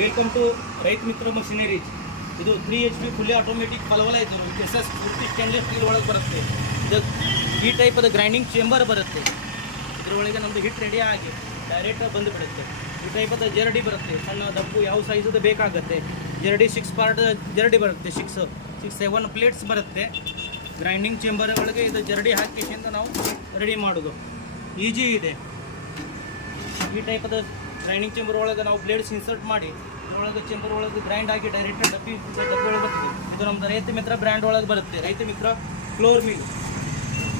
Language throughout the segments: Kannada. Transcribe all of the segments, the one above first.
ವೆಲ್ಕಮ್ ಟು ರೈತ ಮಿತ್ರ ಮಷಿನರೀಸ್. ಇದು 3 HP ಫುಲ್ಲಿ ಆಟೋಮೆಟಿಕ್ ಪಲವಲ ಇದು ಎಸ್ ಪೂರ್ತಿ ಸ್ಟೇನ್ಲೆಸ್ ಸ್ಟೀಲ್ ಒಳಗೆ ಬರುತ್ತೆ. ಇದು ಈ ಟೈಪದ ಗ್ರೈಂಡಿಂಗ್ ಚೇಂಬರ್ ಬರುತ್ತೆ. ಇದರೊಳಗೆ ನಮ್ಮದು ಹಿಟ್ ರೆಡಿ ಆಗಿ ಡೈರೆಕ್ಟ್ ಬಂದು ಬಿಡುತ್ತೆ. ಈ ಟೈಪದ ಜರಡಿ ಬರುತ್ತೆ, ಸಣ್ಣ ದಪ್ಪು ಯಾವ ಸೈಜದು ಬೇಕಾಗುತ್ತೆ. ಜರಡಿ 6 ಪಾರ್ಟ್ ಜರಡಿ ಬರುತ್ತೆ, 6-7 ಪ್ಲೇಟ್ಸ್ ಬರುತ್ತೆ. ಗ್ರೈಂಡಿಂಗ್ ಚೇಂಬರ್ ಒಳಗೆ ಇದು ಜರಡಿ ಹಾಕಿಸಿಂದ ನಾವು ರೆಡಿ ಮಾಡೋದು ಈಜಿ ಇದೆ. ಈ ಟೈಪದ ಗ್ರೈಂಡಿಂಗ್ ಚೇಂಬರ್ ಒಳಗೆ ನಾವು ಬ್ಲೇಡ್ಸ್ ಇನ್ಸರ್ಟ್ ಮಾಡಿ ಇದರೊಳಗೆ ಚೇಂಬರ್ ಒಳಗೆ ಗ್ರೈಂಡ್ ಆಗಿ ಡೈರೆಕ್ಟ್ ಡಬ್ಬಿ ಒಳಗೆ ಬರ್ತದೆ. ಇದು ನಮ್ಮದು ರೈತ ಮಿತ್ರ ಬ್ರ್ಯಾಂಡ್ ಒಳಗೆ ಬರುತ್ತೆ. Raitha Mitra flour mill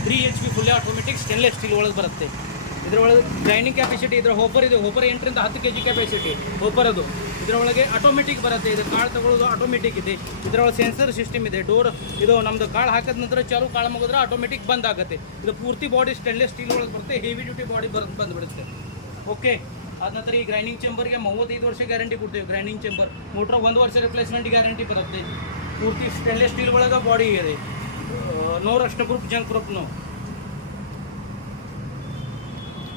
3 HP fully automatic stainless steel ಒಳಗೆ ಬರುತ್ತೆ. ಇದರೊಳಗೆ ಗ್ರೈಂಡಿಂಗ್ ಕೆಪಾಸಿಟಿ ಇದರ ಹೋಪರ್ ಇದೆ. ಹೋಪರ್ 8ರಿಂದ 10 kg ಕೆಪಾಸಿಟಿ ಹೋಪರ್ ಅದು. ಇದರೊಳಗೆ ಆಟೋಮೆಟಿಕ್ ಬರುತ್ತೆ. ಇದು ಕಾಳು ತಗೊಳ್ಳೋದು ಆಟೋಮೆಟಿಕ್ ಇದೆ. ಇದರೊಳಗೆ ಸೆನ್ಸರ್ ಸಿಸ್ಟಮ್ ಇದೆ. ಡೋರ್ ಇದು ನಮ್ಮದು ಕಾಳು ಹಾಕಿದ ನಂತರ ಚಾಲು ಕಾಳು ಮುಗಿದ್ರೆ ಆಟೋಮೆಟಿಕ್ ಬಂದ್ ಆಗುತ್ತೆ. ಇದು ಪೂರ್ತಿ ಬಾಡಿ ಸ್ಟೇನ್ಲೆಸ್ ಸ್ಟೀಲ್ ಒಳಗೆ ಬರುತ್ತೆ. ಹೆವಿ ಡ್ಯೂಟಿ ಬಾಡಿ ಬಂದುಬಿಡುತ್ತೆ. ಓಕೆ, ಅದ ನಂತರ ಈ ಗ್ರೈಂಡಿಂಗ್ ಚೇಂಬರ್ಗೆ 35 ವರ್ಷ ಗ್ಯಾರಂಟಿ ಕೊಡ್ತೀವಿ. ಗ್ರೈಂಡಿಂಗ್ ಚೇಂಬರ್ ಮೋಟ್ರ್ 1 ವರ್ಷ ರಿಪ್ಲೇಸ್ಮೆಂಟ್ ಗ್ಯಾರಂಟಿ ಬರುತ್ತೆ. ಪೂರ್ತಿ ಸ್ಟೇನ್ಲೆಸ್ ಸ್ಟೀಲ್ ಒಳಗೆ ಬಾಡಿ ಇದೆ. No rust proof, junk proof no.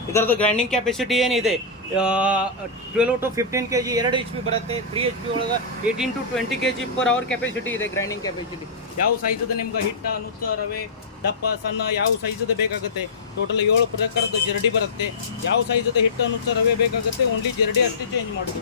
ಇದರದ್ದು ಗ್ರೈಂಡಿಂಗ್ ಕೆಪಾಸಿಟಿ ಏನಿದೆ 12 to 15 kg 2 HP ಬರುತ್ತೆ. 3 HP ಒಳಗೆ 18 to 20 kg per hour capacity ಇದೆ. ಗ್ರೈಂಡಿಂಗ್ ಕೆಪಾಸಿಟಿ ಯಾವ ಸೈಜದ ನಿಮ್ಗೆ ಹಿಟ್ಟ, ನುಚ್ಚ, ರವೆ, ದಪ್ಪ, ಸಣ್ಣ ಯಾವ ಸೈಜದ ಬೇಕಾಗುತ್ತೆ. ಟೋಟಲ್ 7 ಪ್ರಕಾರದ ಜರಡಿ ಬರುತ್ತೆ. ಯಾವ ಸೈಜದ ಹಿಟ್ಟ, ನುಚ್ಚ, ರವೆ ಬೇಕಾಗುತ್ತೆ ಓನ್ಲಿ ಜರಡಿ ಅಷ್ಟೇ ಚೇಂಜ್ ಮಾಡೋದು.